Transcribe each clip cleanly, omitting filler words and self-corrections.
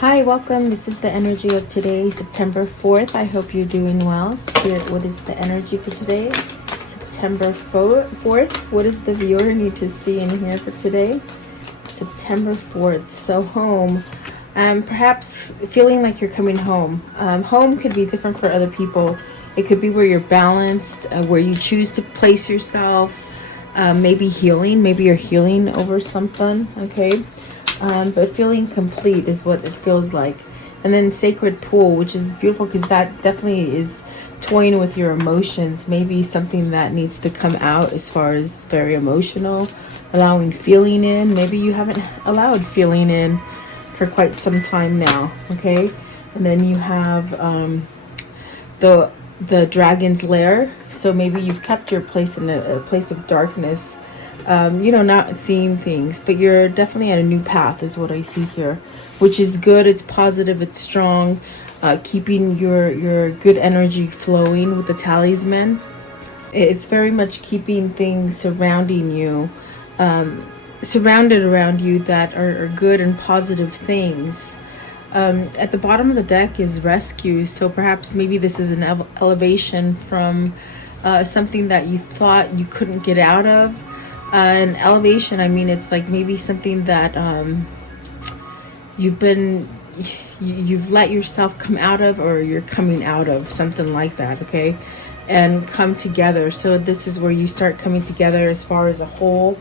Hi, welcome. This is the energy of today, September 4th. I hope you're doing well. Spirit, what is the energy for today? September 4th. What does the viewer need to see and hear for today? September 4th. So home. Perhaps feeling like you're coming home. Home could be different for other people. It could be where you're balanced, where you choose to place yourself. Maybe healing. Maybe you're healing over something. Okay. But feeling complete is what it feels like. And then sacred pool, which is beautiful because that definitely is toying with your emotions. Maybe something that needs to come out as far as very emotional, allowing feeling in. Maybe you haven't allowed feeling in for quite some time now. Okay. And then you have the dragon's lair. So maybe you've kept your place in a place of darkness, not seeing things, but you're definitely at a new path is what I see here, which is good. It's positive, it's strong, keeping your good energy flowing with the talisman. It's very much keeping things surrounding you, surrounded around you that are good and positive things. At the bottom of the deck is rescue. So perhaps maybe this is an elevation from something that you thought you couldn't get out of. An elevation, I mean, it's like maybe something that you've let yourself come out of, or you're coming out of, something like that. Okay, and come together. So this is where you start coming together as far as a whole,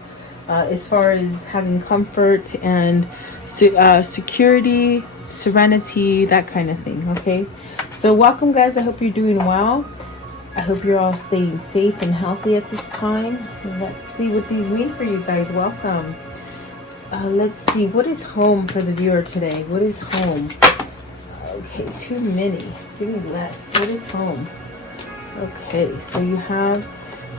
as far as having comfort and security, serenity, that kind of thing. Okay, so welcome guys. I hope you're doing well. I hope you're all staying safe and healthy at this time. Let's see what these mean for you guys. Welcome. Let's see. What is home for the viewer today? What is home? Okay, too many. Give me less. What is home? Okay, so you have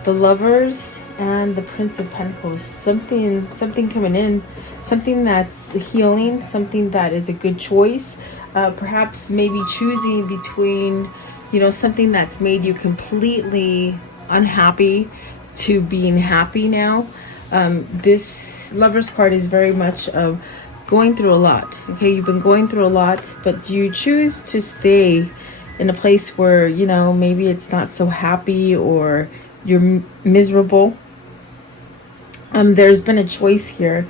the Lovers and the Prince of Pentacles. Something coming in. Something that's healing. Something that is a good choice. Perhaps maybe choosing between something that's made you completely unhappy to being happy now. This Lover's card is very much of going through a lot. Okay, you've been going through a lot, but you choose to stay in a place where, maybe it's not so happy or you're miserable. There's been a choice here.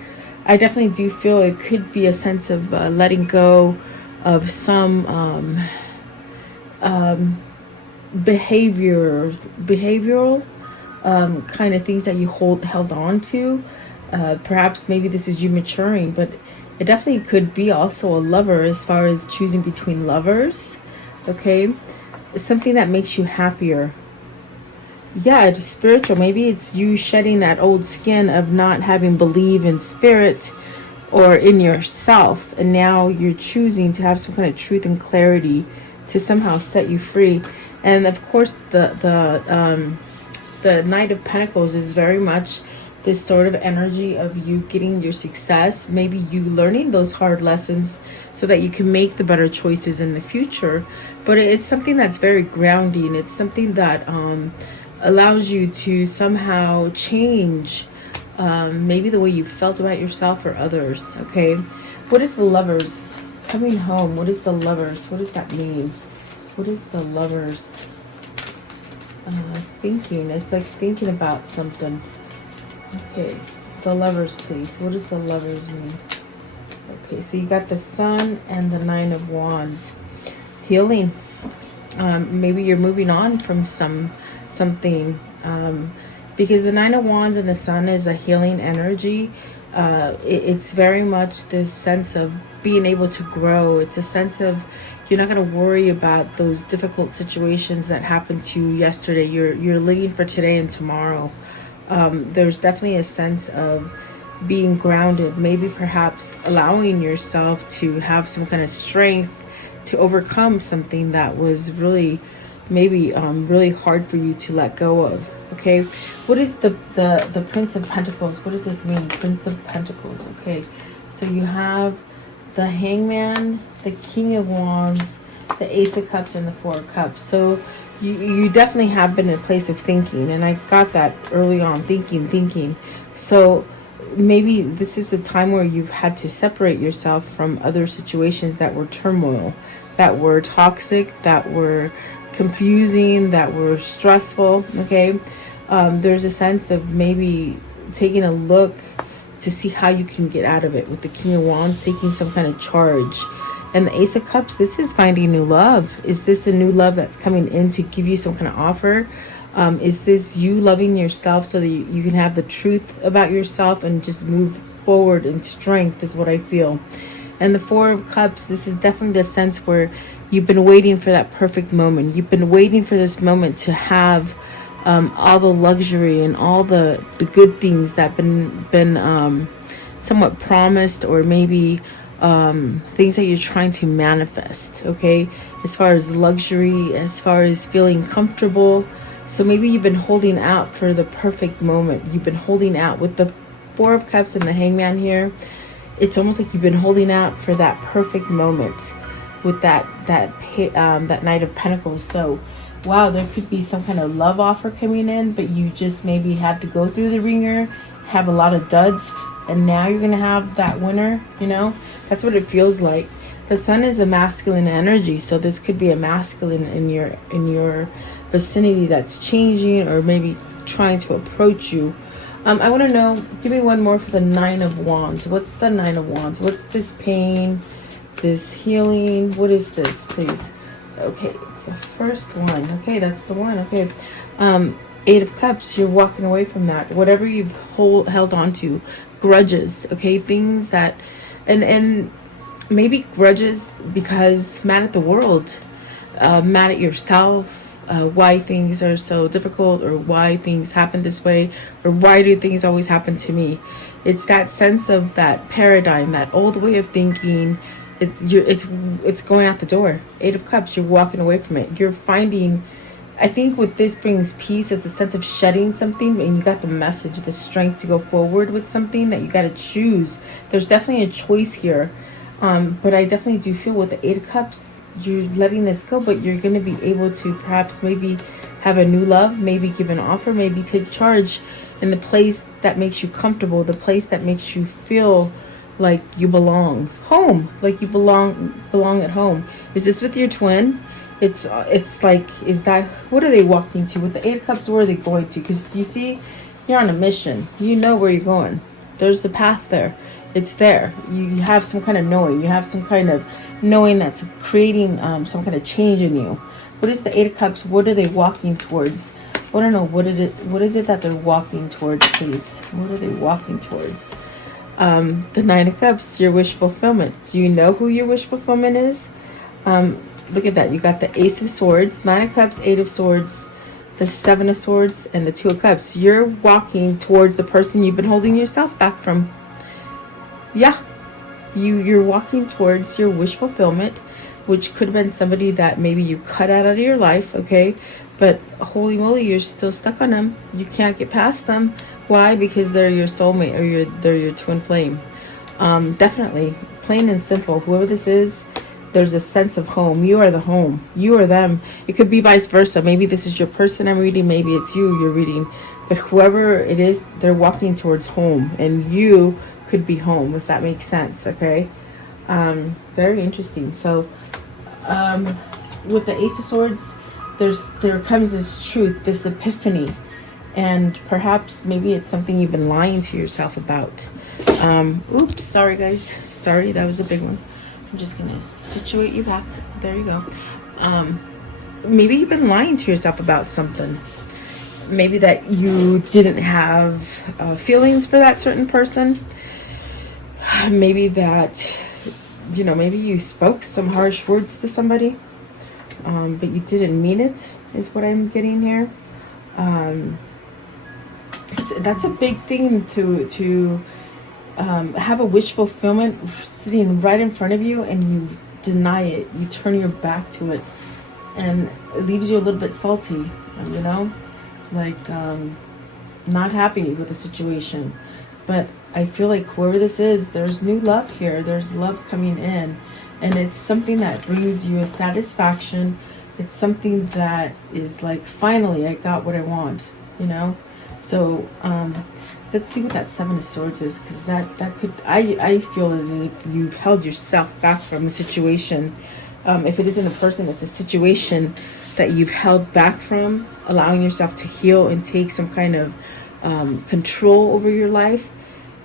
I definitely do feel it could be a sense of letting go of some behavioral kind of things that you held on to. Perhaps maybe this is you maturing, but it definitely could be also a lover as far as choosing between lovers. Okay, it's something that makes you happier. Yeah, it's spiritual. Maybe it's you shedding that old skin of not having believe in spirit or in yourself, and now you're choosing to have some kind of truth and clarity to somehow set you free. And of course the Knight of Pentacles is very much this sort of energy of you getting your success, maybe you learning those hard lessons so that you can make the better choices in the future. But it's something that's very grounding. It's something that allows you to somehow change maybe the way you felt about yourself or others. Okay, what is the Lovers? Coming home. What is the Lovers? What does that mean? What is the Lovers? Thinking. It's like thinking about something. Okay. The Lovers, please. What does the Lovers mean? Okay, so you got the Sun and the Nine of Wands. Healing. Maybe you're moving on from something. Because the Nine of Wands and the Sun is a healing energy. It's very much this sense of being able to grow. It's a sense of you're not going to worry about those difficult situations that happened to you yesterday. You're living for today and tomorrow. There's definitely a sense of being grounded, maybe perhaps allowing yourself to have some kind of strength to overcome something that was really maybe really hard for you to let go of. Okay, what is the Prince of Pentacles? What does this mean? Prince of Pentacles. Okay, so you have the Hangman, the King of Wands, the Ace of Cups, and the Four of Cups. So you definitely have been in a place of thinking, and I got that early on. Thinking. So maybe this is a time where you've had to separate yourself from other situations that were turmoil, that were toxic, that were confusing, that were stressful. Okay, there's a sense of maybe taking a look to see how you can get out of it, with the King of Wands taking some kind of charge. And the Ace of Cups, this is finding new love. Is this a new love that's coming in to give you some kind of offer? Is this you loving yourself so that you can have the truth about yourself and just move forward in strength, is what I feel. And the Four of Cups, this is definitely the sense where you've been waiting for that perfect moment. You've been waiting for this moment to have all the luxury and all the good things that been somewhat promised, or maybe things that you're trying to manifest. Okay, as far as luxury, as far as feeling comfortable. So maybe you've been holding out for the perfect moment. You've been holding out with the Four of Cups and the Hangman here. It's almost like you've been holding out for that perfect moment with that Knight of Pentacles. So wow, there could be some kind of love offer coming in, but you just maybe had to go through the ringer, have a lot of duds, and now you're gonna have that winner. You know, that's what it feels like. The Sun is a masculine energy, so this could be a masculine in your vicinity that's changing, or maybe trying to approach you. I want to know, give me one more for the Nine of Wands. What's the Nine of Wands? What's this pain, this healing? What is this, please? Okay, the first one. Okay, that's the one. Okay, Eight of Cups. You're walking away from that. Whatever you've held on to, grudges. Okay, things that, and maybe grudges because mad at the world, mad at yourself. Why things are so difficult, or why things happen this way, or why do things always happen to me. It's that sense of that paradigm, that old way of thinking. It's going out the door. Eight of Cups, you're walking away from it. You're finding, I think with this brings peace. It's a sense of shedding something, and you got the message, the strength to go forward with something that you got to choose. There's definitely a choice here. But I definitely do feel with the Eight of Cups, you're letting this go, but you're going to be able to perhaps maybe have a new love, maybe give an offer, maybe take charge in the place that makes you comfortable, the place that makes you feel like you belong home, like you belong at home. Is this with your twin? It's like, is that, what are they walking to with the Eight of Cups? Where are they going to? Because you see, you're on a mission. You know where you're going. There's a path there. It's there. You have some kind of knowing. You have some kind of knowing that's creating some kind of change in you. What is the Eight of Cups? What are they walking towards? I don't know. What is it that they're walking towards, please? What are they walking towards? The Nine of Cups, your wish fulfillment. Do you know who your wish fulfillment is? Look at that. You got the Ace of Swords, Nine of Cups, Eight of Swords, the Seven of Swords, and the Two of Cups. You're walking towards the person you've been holding yourself back from. Yeah, you're walking towards your wish fulfillment, which could have been somebody that maybe you cut out of your life, okay? But holy moly, you're still stuck on them. You can't get past them. Why? Because they're your soulmate, or they're your twin flame. Definitely, plain and simple. Whoever this is, there's a sense of home. You are the home. You are them. It could be vice versa. Maybe this is your person I'm reading. Maybe it's you're reading. But whoever it is, they're walking towards home, and you could be home, if that makes sense. Okay, very interesting. So with the Ace of Swords, there comes this truth, this epiphany, and perhaps maybe it's something you've been lying to yourself about. Oops, sorry guys, sorry, that was a big one. I'm just gonna situate you back. There you go. Maybe you've been lying to yourself about something. Maybe that you didn't have feelings for that certain person. Maybe that, maybe you spoke some harsh words to somebody, but you didn't mean it, is what I'm getting here. That's a big thing to have a wish fulfillment sitting right in front of you, and you deny it. You turn your back to it, and it leaves you a little bit salty, like not happy with the situation. But I feel like whoever this is, there's new love here. There's love coming in, and it's something that brings you a satisfaction. It's something that is like, finally I got what I want, So Let's see what that Seven of Swords is, because that could, I feel as if you've held yourself back from a situation. If it isn't a person, it's a situation that you've held back from, allowing yourself to heal and take some kind of control over your life.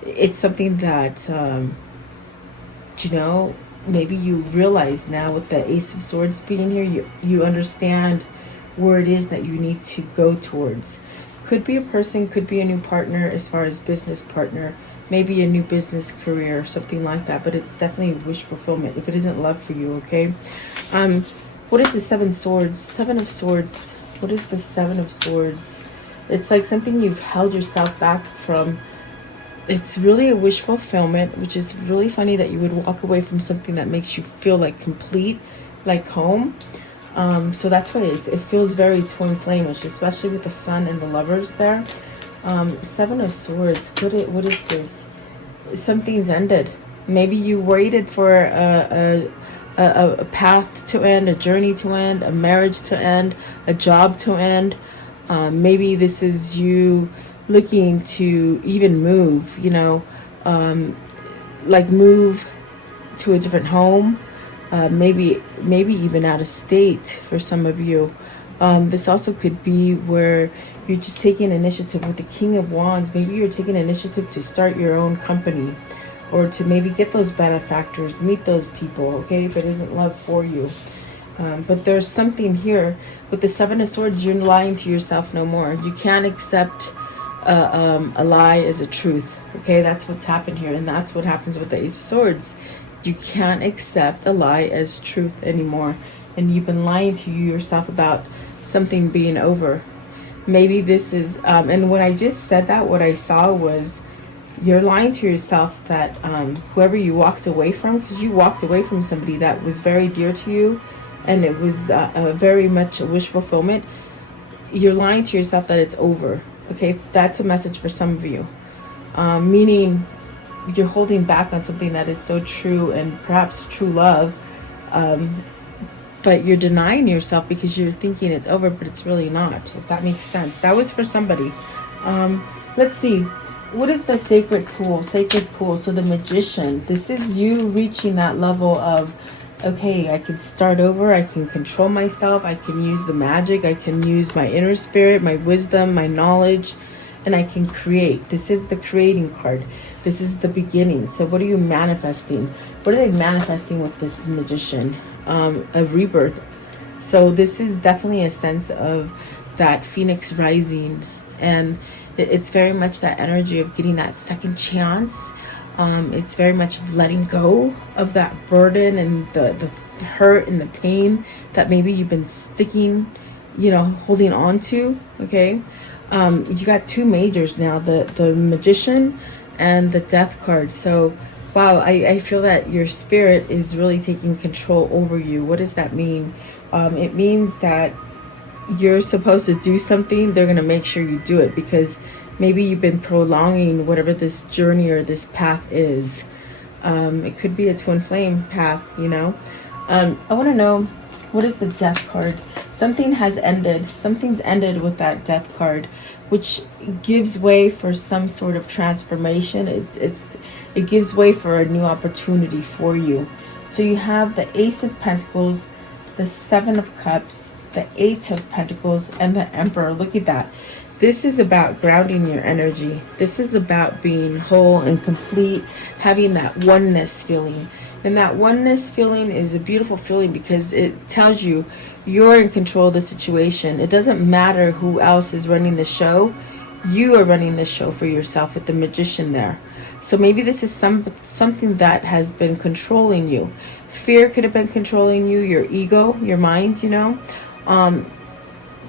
It's something that, you know, maybe you realize now with the Ace of Swords being here, you understand where it is that you need to go towards. Could be a person, could be a new partner as far as business partner, maybe a new business career, something like that, but it's definitely wish fulfillment if it isn't love for you, okay? What is the Seven Swords? Seven of Swords. What is the Seven of Swords? It's like something you've held yourself back from. It's really a wish fulfillment, which is really funny that you would walk away from something that makes you feel like complete, like home. So that's why it feels very twin flamish, especially with the Sun and the Lovers there. Seven of Swords. What is this? Something's ended. Maybe you waited for a path to end, a journey to end, a marriage to end, a job to end. Maybe this is you looking to even move, you know, like move to a different home. Maybe even out of state for some of you. This also could be where you're just taking initiative with the King of Wands. Maybe you're taking initiative to start your own company, or to maybe get those benefactors, meet those people, okay, if it isn't love for you. But there's something here. With the Seven of Swords, you're lying to yourself no more. You can't accept a lie as a truth, okay? That's what's happened here, and that's what happens with the Ace of Swords. You can't accept a lie as truth anymore, and you've been lying to yourself about something being over. Maybe this is, and when I just said that, what I saw was you're lying to yourself that whoever you walked away from, because you walked away from somebody that was very dear to you, and it was very much a wish fulfillment. You're lying to yourself that it's over, okay? That's a message for some of you, meaning you're holding back on something that is so true and perhaps true love, but you're denying yourself because you're thinking it's over, but it's really not, if that makes sense. That was for somebody. Let's see. What is the sacred pool? Sacred pool. So the Magician. This is you reaching that level of, okay, I can start over. I can control myself. I can use the magic. I can use my inner spirit, my wisdom, my knowledge, and I can create. This is the creating card. This is the beginning. So what are you manifesting? What are they manifesting with this Magician? A rebirth. So this is definitely a sense of that Phoenix rising, and it's very much that energy of getting that second chance. It's very much of letting go of that burden and the hurt and the pain that maybe you've been sticking, you know, holding on to, okay? You got two majors now, the Magician and the Death card. So wow, I feel that your spirit is really taking control over you. What does that mean? It means that you're supposed to do something. They're going to make sure you do it, because maybe you've been prolonging whatever this journey or this path is. It could be a twin flame path, you know. I want to know, what is the Death card? Something has ended. Something's ended with that Death card, which gives way for some sort of transformation. It gives way for a new opportunity for you. So you have the Ace of Pentacles, the Seven of Cups, the Eight of Pentacles, and the Emperor. Look at that. This is about grounding your energy. This is about being whole and complete, having that oneness feeling. And that oneness feeling is a beautiful feeling because it tells you you're in control of the situation. It doesn't matter who else is running the show. You are running the show for yourself with the Magician there. So maybe this is something that has been controlling you. Fear could have been controlling you, your ego, your mind, you know,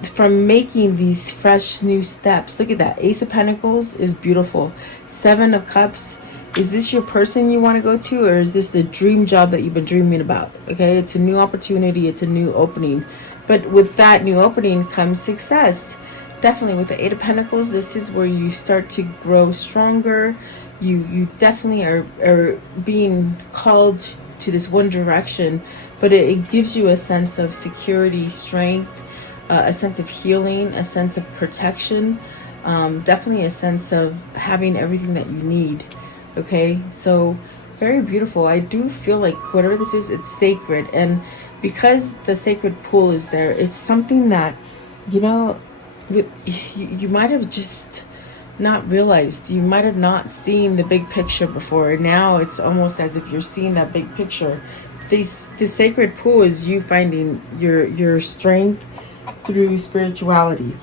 from making these fresh new steps. Look at that. Ace of Pentacles is beautiful. Seven of Cups. Is this your person you want to go to, or is this the dream job that you've been dreaming about? Okay, it's a new opportunity. It's a new opening. But with that new opening comes success. Definitely with the Eight of Pentacles, this is where you start to grow stronger. You definitely are being called to this one direction, but it gives you a sense of security, strength, a sense of healing, a sense of protection, Definitely a sense of having everything that you need. Okay, so very beautiful. I do feel like whatever this is, it's sacred, and because the sacred pool is there, it's something that, you know, you might have just not realized. You might have not seen the big picture before. Now it's almost as if you're seeing that big picture. The sacred pool is you finding your strength through spirituality,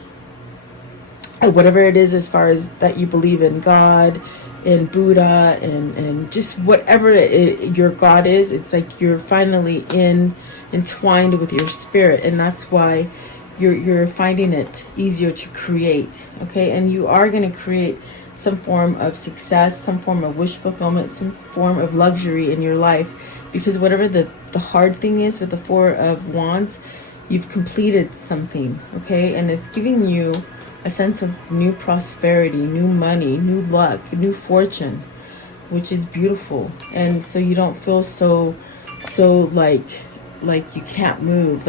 whatever it is, as far as that you believe in God, in Buddha, and just whatever your God is. It's like you're finally entwined with your spirit, and that's why you're finding it easier to create. Okay, and you are going to create some form of success, some form of wish fulfillment, some form of luxury in your life, because whatever the hard thing is with the Four of Wands, you've completed something. Okay, and it's giving you a sense of new prosperity, new money, new luck, new fortune, which is beautiful. And so you don't feel so like you can't move.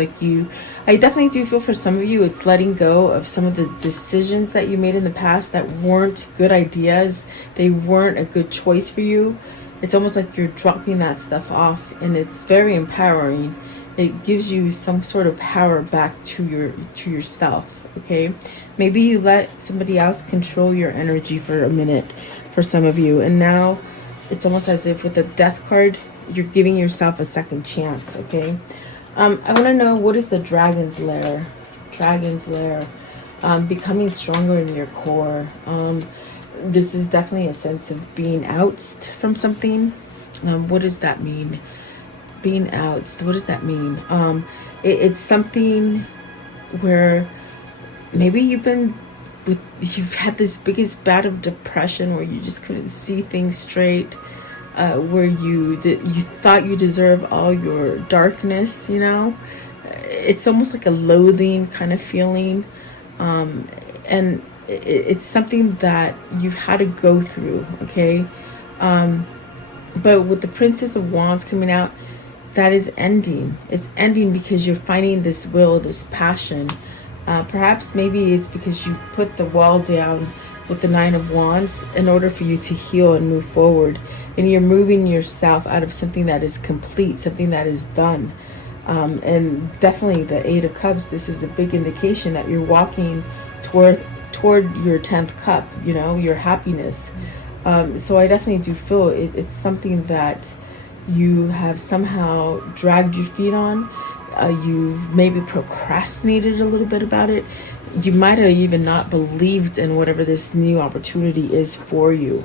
I definitely do feel for some of you, it's letting go of some of the decisions that you made in the past that weren't good ideas. They weren't a good choice for you. It's almost like you're dropping that stuff off, and it's very empowering. It gives you some sort of power back to yourself. Okay, maybe you let somebody else control your energy for a minute, for some of you, and now it's almost as if with the Death card, you're giving yourself a second chance. Okay, I want to know, what is the Dragon's Lair? Dragon's Lair, becoming stronger in your core. This is definitely a sense of being ousted from something. What does that mean? Being ousted, what does that mean? It's something where maybe you've had this biggest bout of depression where you just couldn't see things straight, where you thought you deserve all your darkness. It's almost like a loathing kind of feeling, and it's something that you've had to go through. Okay, but with the Princess of Wands coming out, that is ending. It's ending because you're finding this will, this passion. Perhaps maybe it's because you put the wall down with the Nine of Wands in order for you to heal and move forward. And you're moving yourself out of something that is complete, something that is done. And definitely the Eight of Cups, this is a big indication that you're walking toward your 10th cup, your happiness. So I definitely do feel it's something that you have somehow dragged your feet on. You've maybe procrastinated a little bit about it. You might have even not believed in whatever this new opportunity is for you.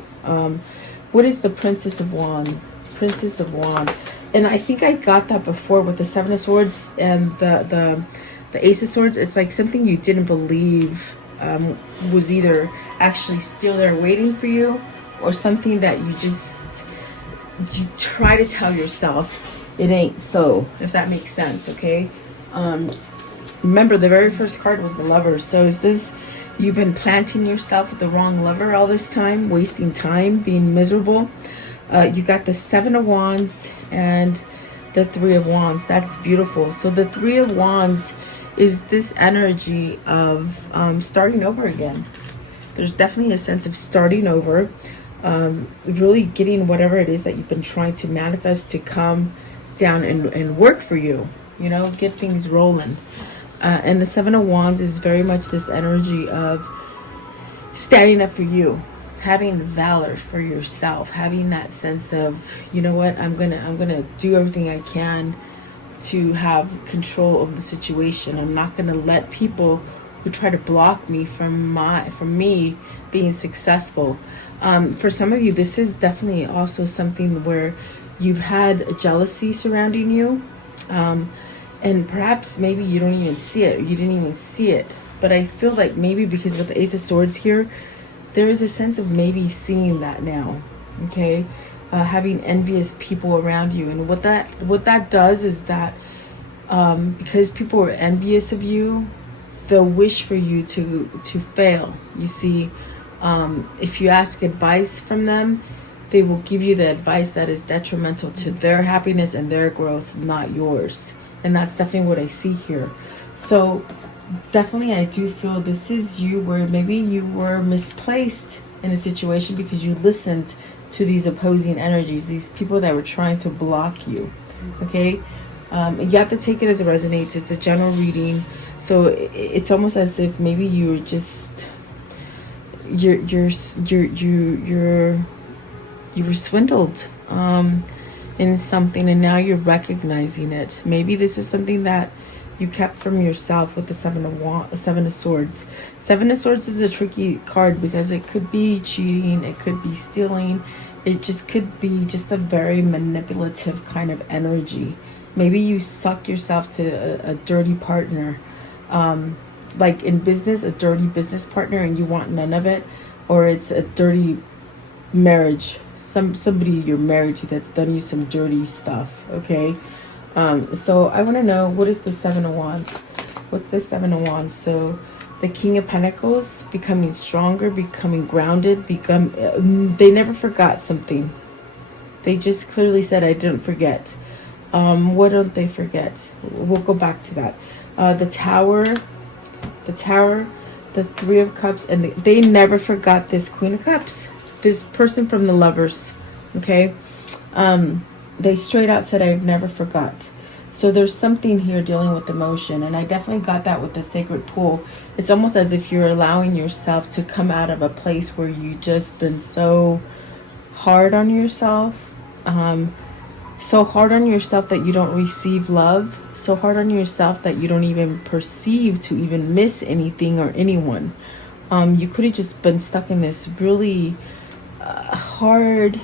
What is the Princess of Wands? Princess of Wands. And I think I got that before with the Seven of Swords and the Ace of Swords. It's like something you didn't believe was either actually still there waiting for you, or something that you try to tell yourself it ain't so, if that makes sense. Okay, remember the very first card was the Lover. So is this, you've been planting yourself with the wrong lover all this time, wasting time, being miserable? You got the Seven of Wands and the Three of Wands. That's beautiful. So the Three of Wands is this energy of starting over again. There's definitely a sense of starting over, really getting whatever it is that you've been trying to manifest to come down and work for you, get things rolling. And the Seven of Wands is very much this energy of standing up for you, having valor for yourself, having that sense of, you know what, I'm gonna do everything I can to have control of the situation. I'm not gonna let people who try to block me from me being successful. For some of you, this is definitely also something where you've had jealousy surrounding you, and perhaps maybe you don't even see it, or you didn't even see it. But I feel like maybe because with the Ace of Swords here, there is a sense of maybe seeing that now. Okay, having envious people around you, and what that does is that because people are envious of you, they'll wish for you to fail. You see, if you ask advice from them, they will give you the advice that is detrimental to their happiness and their growth, not yours. And that's definitely what I see here. So definitely I do feel this is you, where maybe you were misplaced in a situation because you listened to these opposing energies, these people that were trying to block you. Okay, you have to take it as it resonates. It's a general reading, so it's almost as if maybe you were just you were swindled in something, and now you're recognizing it. Maybe this is something that you kept from yourself with the Seven of Swords. Seven of Swords is a tricky card because it could be cheating, it could be stealing, it just could be just a very manipulative kind of energy. Maybe you suck yourself to a dirty partner, like in business, a dirty business partner, and you want none of it, or it's a dirty marriage, somebody you're married to that's done you some dirty stuff. Okay, so I want to know, what is the Seven of Wands? What's the Seven of Wands? So the King of Pentacles, becoming stronger, becoming grounded, they never forgot something. They just clearly said, I didn't forget. What don't they forget? We'll go back to that. The Tower, the Three of Cups, and they never forgot this Queen of Cups. This person from the Lovers, okay? They straight out said, I've never forgot. So there's something here dealing with emotion, and I definitely got that with the Sacred Pool. It's almost as if you're allowing yourself to come out of a place where you just been so hard on yourself, so hard on yourself that you don't receive love, so hard on yourself that you don't even perceive to even miss anything or anyone. You could have just been stuck in this really hard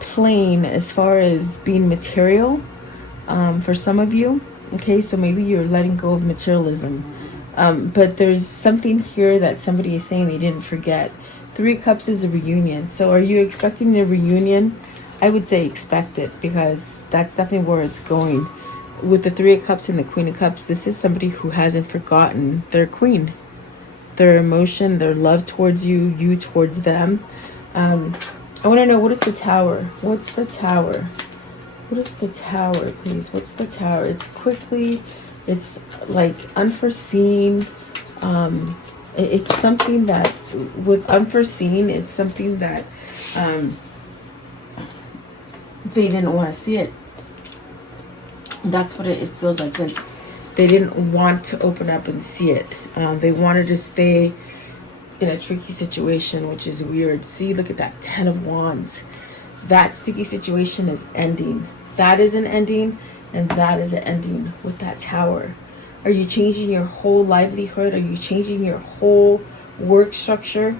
plane as far as being material, for some of you. Okay, so maybe you're letting go of materialism, but there's something here that somebody is saying they didn't forget. Three of Cups is a reunion. So are you expecting a reunion? I would say expect it, because that's definitely where it's going. With the Three of Cups and the Queen of Cups, this is somebody who hasn't forgotten their queen, their emotion, their love towards you, you towards them. I want to know, what is the Tower? What's the Tower? What is the Tower, please? What's the Tower? It's quickly, it's like unforeseen. It's something that, with unforeseen, it's something that they didn't want to see it. That's what it feels like. They didn't want to open up and see it. They wanted to stay in a tricky situation, which is weird. See, look at that, Ten of Wands. That sticky situation is ending. That is an ending, and that is an ending with that Tower. Are you changing your whole livelihood? Are you changing your whole work structure?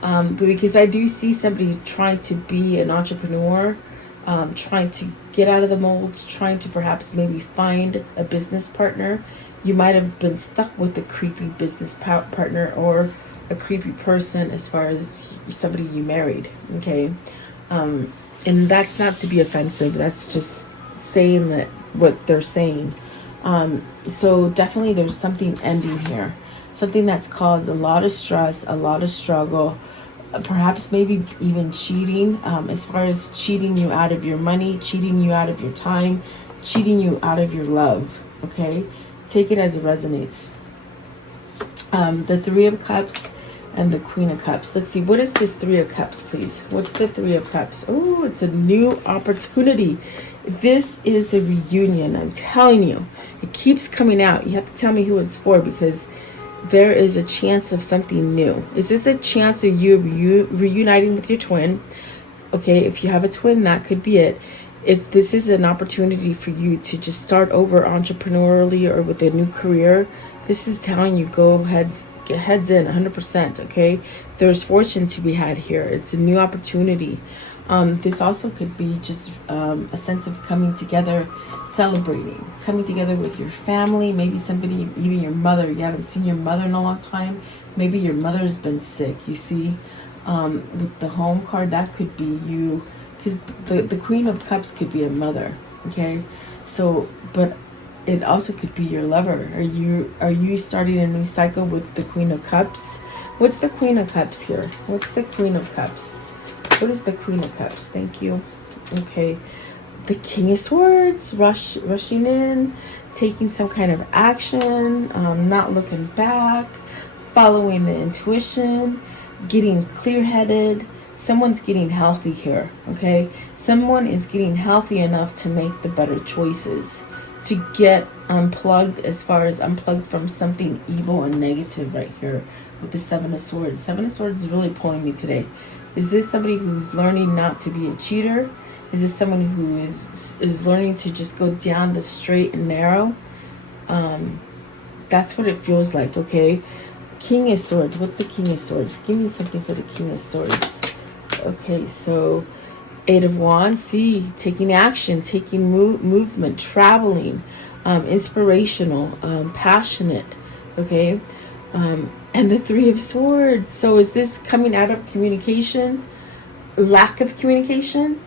Because I do see somebody trying to be an entrepreneur, trying to get out of the molds, trying to perhaps maybe find a business partner. You might have been stuck with a creepy business partner, or a creepy person as far as somebody you married. Okay, and that's not to be offensive, that's just saying that what they're saying. So definitely there's something ending here, something that's caused a lot of stress, a lot of struggle, perhaps maybe even cheating, as far as cheating you out of your money, cheating you out of your time, cheating you out of your love. Okay, take it as it resonates. The Three of Cups and the Queen of Cups. Let's see, what is this Three of Cups, please? What's the Three of Cups? Oh, it's a new opportunity. This is a reunion, I'm telling you. It keeps coming out. You have to tell me who it's for, because there is a chance of something new. Is this a chance of you reuniting with your twin? Okay, if you have a twin, that could be it. If this is an opportunity for you to just start over entrepreneurially or with a new career, this is telling you go heads in 100%. Okay, there's fortune to be had here. It's a new opportunity. This also could be just a sense of coming together, celebrating, coming together with your family, maybe somebody, even your mother. You haven't seen your mother in a long time. Maybe your mother's been sick, you see. With the Home card, that could be you, because the Queen of Cups could be a mother. Okay, so, but it also could be your lover. Are you starting a new cycle with the Queen of Cups? What's the Queen of Cups here? What's the Queen of Cups? What is the Queen of Cups? Thank you. Okay, the King of Swords, rushing in, taking some kind of action, not looking back, following the intuition, getting clear-headed. Someone's getting healthy here, okay? Someone is getting healthy enough to make the better choices, to get unplugged, as far as unplugged from something evil and negative right here with the Seven of Swords. Seven of Swords is really pulling me today. Is this somebody who's learning not to be a cheater? Is this someone who is learning to just go down the straight and narrow? That's what it feels like, okay? King of Swords. What's the King of Swords? Give me something for the King of Swords. Okay, so Eight of Wands. See, taking action, taking movement, traveling, inspirational, passionate, okay? And the Three of Swords. So is this coming out of communication? Lack of communication?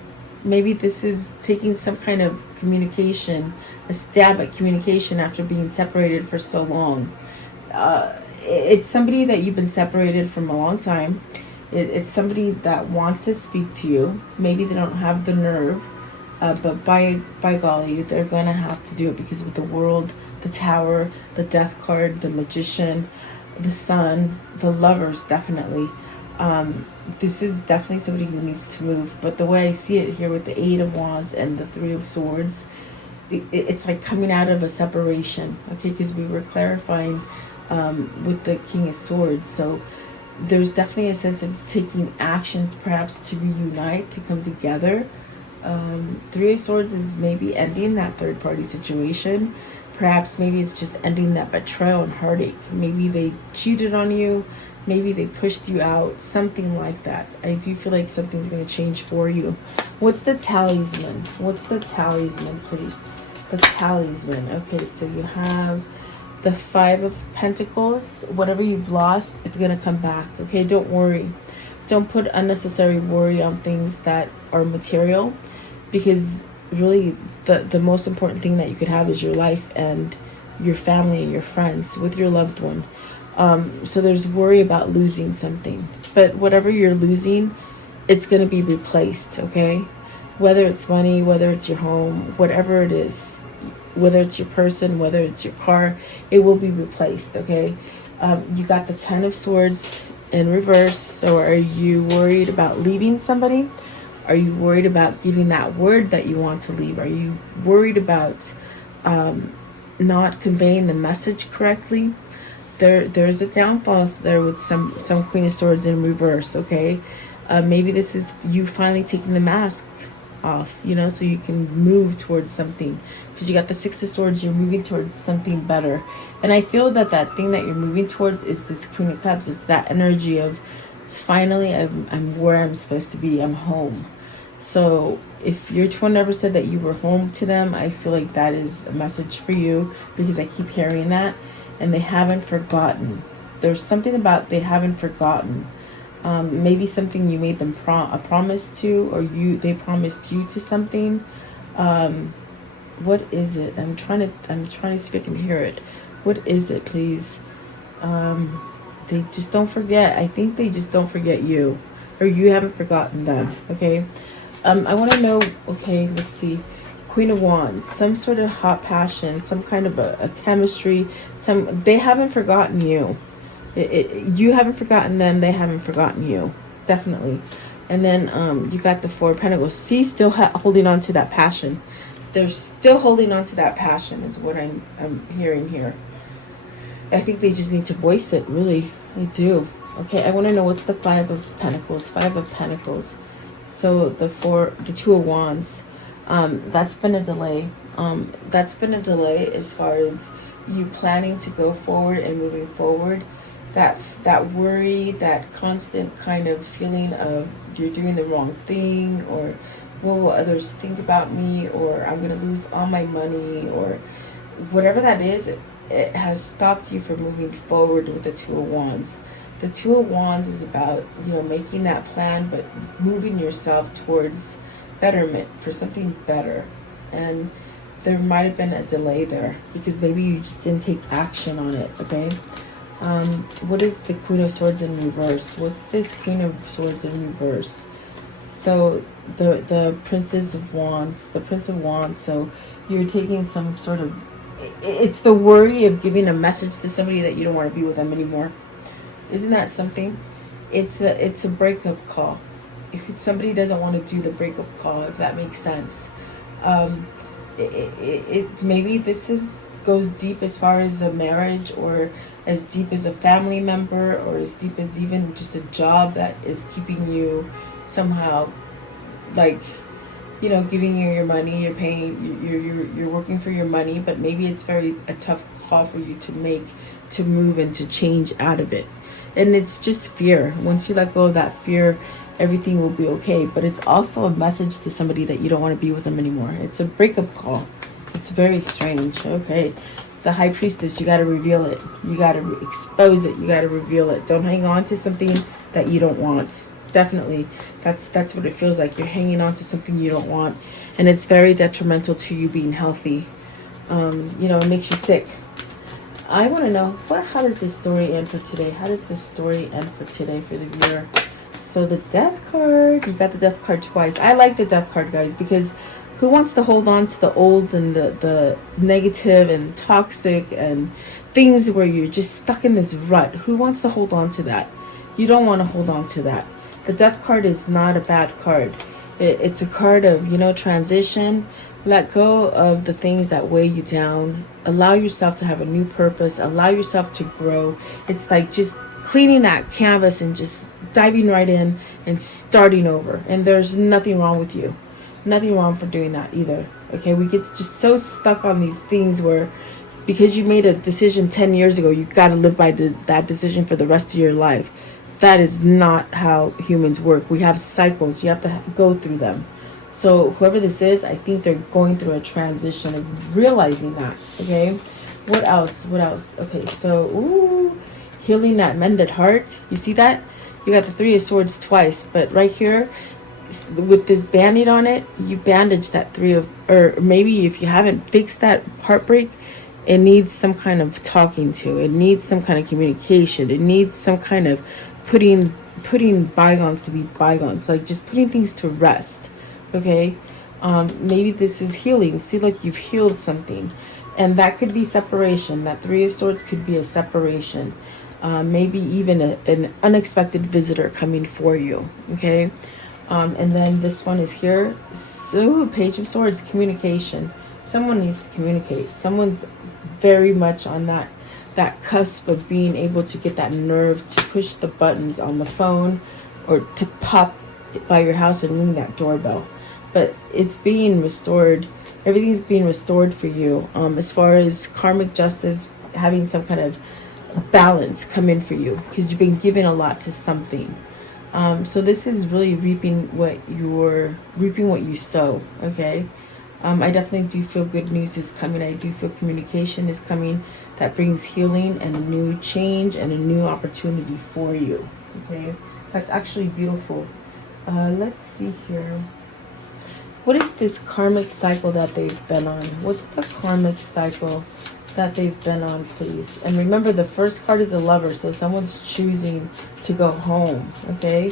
Maybe this is taking some kind of communication, a stab at communication after being separated for so long. It's somebody that you've been separated from a long time. It's somebody that wants to speak to you. Maybe they don't have the nerve, but by golly, they're going to have to do it because of the World, the Tower, the Death card, the Magician, the Sun, the Lovers, definitely. This is definitely somebody who needs to move. But the way I see it here with the Eight of Wands and the Three of Swords, it's like coming out of a separation, okay? Because we were clarifying with the King of Swords. So there's definitely a sense of taking action, perhaps to reunite, to come together. Three of Swords is maybe ending that third party situation. Perhaps maybe it's just ending that betrayal and heartache. Maybe they cheated on you. Maybe they pushed you out. Something like that. I do feel like something's going to change for you. What's the talisman? What's the talisman, please? The talisman. Okay, so you have the Five of Pentacles. Whatever you've lost, it's going to come back. Okay, don't worry. Don't put unnecessary worry on things that are material, because really the most important thing that you could have is your life and your family and your friends with your loved one. So there's worry about losing something, but whatever you're losing, it's going to be replaced, okay? Whether it's money, whether it's your home, whatever it is, whether it's your person, whether it's your car, it will be replaced, okay? You got the Ten of Swords in reverse. So are you worried about leaving somebody? Are you worried about giving that word that you want to leave? Are you worried about not conveying the message correctly? There's a downfall there with some Queen of Swords in reverse, okay? Maybe this is you finally taking the mask off, you know, so you can move towards something. Because you got the Six of Swords, you're moving towards something better. And I feel that that thing that you're moving towards is this Queen of Cups. It's that energy of finally I'm where I'm supposed to be. I'm home. So if your twin never said that you were home to them, I feel like that is a message for you, because I keep hearing that. And they haven't forgotten. There's something about they haven't forgotten. Maybe something you made them a promise to, or they promised you to something. What is it? I'm trying to see if I can hear it. What is it, please? They just don't forget. I think they just don't forget you, or you haven't forgotten them. Okay. I want to know. Okay, let's see. Queen of Wands, some sort of hot passion, some kind of a chemistry. They haven't forgotten you. You haven't forgotten them. They haven't forgotten you. Definitely. And then you got the Four of Pentacles. See, still holding on to that passion. They're still holding on to that passion is what I'm hearing here. I think they just need to voice it. Really, I do. Okay, I want to know what's the Five of Pentacles. Five of Pentacles. So the Two of Wands. That's been a delay. That's been a delay as far as you planning to go forward and moving forward. That worry, that constant kind of feeling of you're doing the wrong thing, or what will others think about me, or I'm going to lose all my money, or whatever that is, it has stopped you from moving forward with the Two of Wands. The Two of Wands is about, you know, making that plan, but moving yourself towards betterment, for something better. And there might have been a delay there because maybe you just didn't take action on it. Okay. What is the Queen of Swords in reverse? What's this Queen of Swords in reverse? So the Princess of Wands, the Prince of Wands. So you're taking some sort of, it's the worry of giving a message to somebody that you don't want to be with them anymore. Isn't that something? It's a breakup call. If somebody doesn't want to do the breakup call, if that makes sense. Maybe this goes deep as far as a marriage, or as deep as a family member, or as deep as even just a job that is keeping you somehow, like, you know, giving you your money, you're paying, you're working for your money, but maybe it's a tough call for you to make, to move and to change out of it. And it's just fear. Once you let go of that fear, everything will be okay. But it's also a message to somebody that you don't want to be with them anymore. It's a breakup call. It's very strange. Okay. The High Priestess, you got to reveal it. You got to expose it. You got to reveal it. Don't hang on to something that you don't want. Definitely. That's what it feels like. You're hanging on to something you don't want. And it's very detrimental to you being healthy. You know, it makes you sick. I want to know, how does this story end for today? How does this story end for today for the viewer? So the Death card, you got the Death card twice. I like the Death card, guys, because who wants to hold on to the old and the negative and toxic and things where you're just stuck in this rut? Who wants to hold on to that? You don't want to hold on to that. The Death card is not a bad card. It's a card of, you know, transition. Let go of the things that weigh you down. Allow yourself to have a new purpose. Allow yourself to grow. It's like just cleaning that canvas and just diving right in and starting over. And there's nothing wrong with you. Nothing wrong for doing that either. Okay, we get just so stuck on these things where because you made a decision 10 years ago, you got to live by that decision for the rest of your life. That is not how humans work. We have cycles. You have to go through them. So whoever this is, I think they're going through a transition of realizing that. Okay, what else? Okay, so healing that mended heart. You see that? You got the Three of Swords twice, but right here with this band-aid on it, you bandage that or maybe if you haven't fixed that heartbreak, it needs some kind of talking to. It needs some kind of communication. It needs some kind of putting bygones to be bygones, like just putting things to rest. Okay, maybe this is healing. See, like you've healed something, and that could be separation. That Three of Swords could be a separation, maybe even an unexpected visitor coming for you. Okay, and then this one is here. So Page of Swords, communication. Someone needs to communicate. Someone's very much on that cusp of being able to get that nerve to push the buttons on the phone or to pop by your house and ring that doorbell. But it's being restored. Everything's being restored for you. As far as karmic justice, having some kind of balance come in for you because you've been given a lot to something. So this is really reaping what you sow. Okay. I definitely do feel good news is coming. I do feel communication is coming that brings healing and a new change and a new opportunity for you. Okay, that's actually beautiful. Let's see here. What is this karmic cycle that they've been on? What's the karmic cycle that they've been on, please? And remember, the first card is a lover, so someone's choosing to go home. Okay.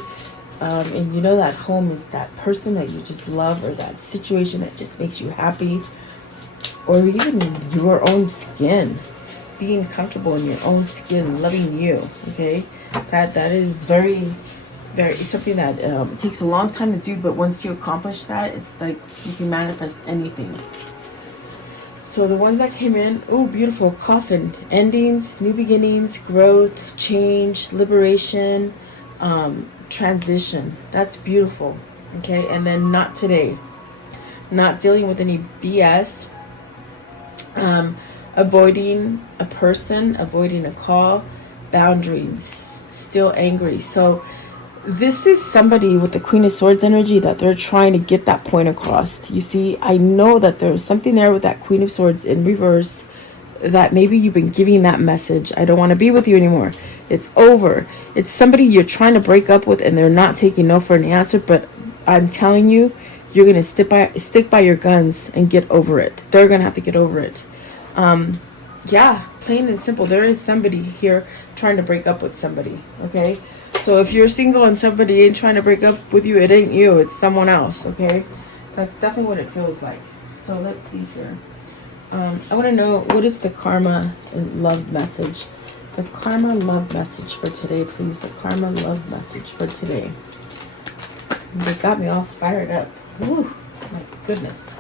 And you know that home is that person that you just love, or that situation that just makes you happy, or even your own skin, being comfortable in your own skin, loving you. Okay, that is very something that it takes a long time to do, but once you accomplish that, it's like you can manifest anything. So the ones that came in, oh, beautiful. Coffin, endings, new beginnings, growth, change, liberation, transition. That's beautiful. Okay, and then not today. Not dealing with any BS. Avoiding a person, avoiding a call, boundaries, still angry. So this is somebody with the Queen of Swords energy that they're trying to get that point across. You see, I know that there's something there with that Queen of Swords in reverse, that maybe you've been giving that message. I don't want to be with you anymore. It's over. It's somebody you're trying to break up with and they're not taking no for an answer, but I'm telling you, you're going to stick by your guns and get over it. They're going to have to get over it. Yeah, plain and simple. There is somebody here trying to break up with somebody. Okay. So if you're single and somebody ain't trying to break up with you, it ain't you, it's someone else, okay? That's definitely what it feels like. So let's see here. I want to know, what is the karma and love message? The karma love message for today, please. The karma love message for today. They got me all fired up. Woo, my goodness.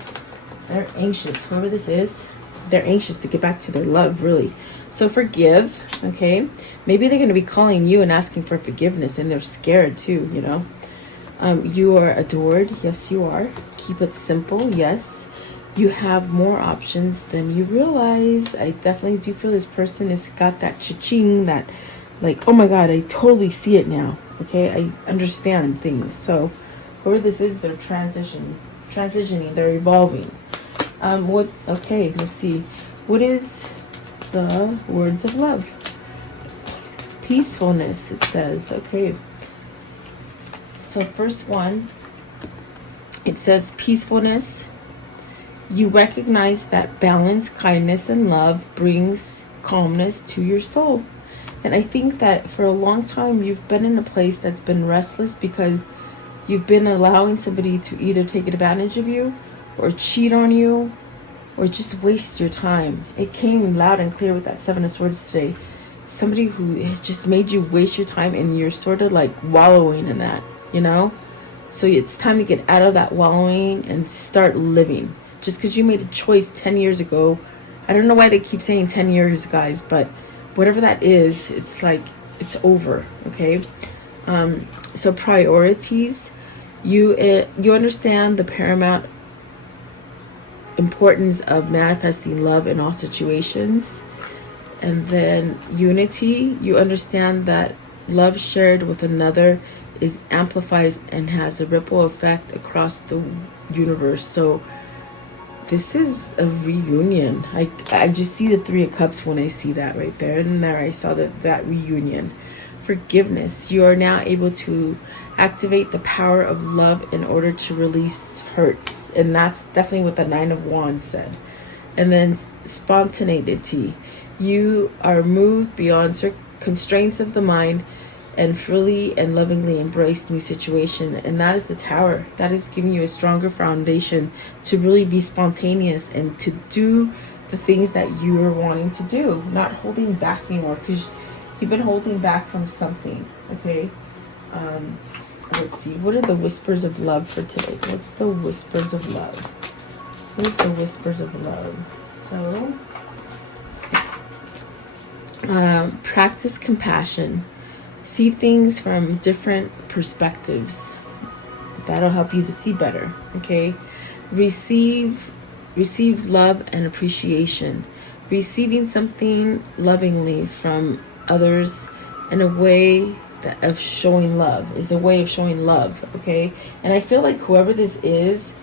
They're anxious. Whoever this is, they're anxious to get back to their love, really. So forgive, okay? Maybe they're going to be calling you and asking for forgiveness, and they're scared too, you know? You are adored. Yes, you are. Keep it simple. Yes. You have more options than you realize. I definitely do feel this person has got that cha-ching, that like, oh my God, I totally see it now. Okay, I understand things. So whoever this is, they're transitioning, they're evolving. Okay, let's see. What is the words of love? Peacefulness, it says. Okay. So first one, it says peacefulness. You recognize that balance, kindness, and love brings calmness to your soul. And I think that for a long time, you've been in a place that's been restless because you've been allowing somebody to either take advantage of you or cheat on you or just waste your time. It came loud and clear with that Seven of Swords today. Somebody who has just made you waste your time, and you're sort of like wallowing in that, you know? So it's time to get out of that wallowing and start living. Just because you made a choice 10 years ago, I don't know why they keep saying 10 years, guys, but whatever that is, it's like, it's over, okay? So priorities, you understand the paramount importance of manifesting love in all situations. And then unity, you understand that love shared with another is amplifies and has a ripple effect across the universe. So this is a reunion. I just see the Three of Cups when I see that right there. And there I saw that reunion. Forgiveness. You are now able to activate the power of love in order to release hurts. And that's definitely what the Nine of Wands said. And then spontaneity. You are moved beyond constraints of the mind and freely and lovingly embrace new situation. And that is the Tower. That is giving you a stronger foundation to really be spontaneous and to do the things that you are wanting to do, not holding back anymore, because you've been holding back from something. Okay. Let's see, what are the whispers of love for today? What's the whispers of love? What is the whispers of love? So practice compassion. See things from different perspectives. That'll help you to see better, okay? Receive love and appreciation. Receiving something lovingly from others in a way of showing love is a way of showing love, okay? And I feel like whoever this is,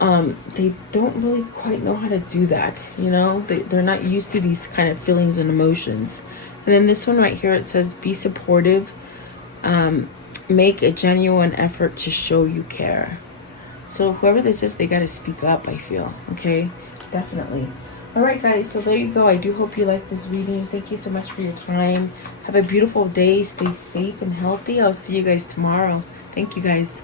they don't really quite know how to do that, you know? They're not used to these kind of feelings and emotions. And then this one right here, it says, be supportive. Make a genuine effort to show you care. So whoever this is, they got to speak up, I feel. Okay? Definitely. All right, guys. So there you go. I do hope you like this reading. Thank you so much for your time. Have a beautiful day. Stay safe and healthy. I'll see you guys tomorrow. Thank you, guys.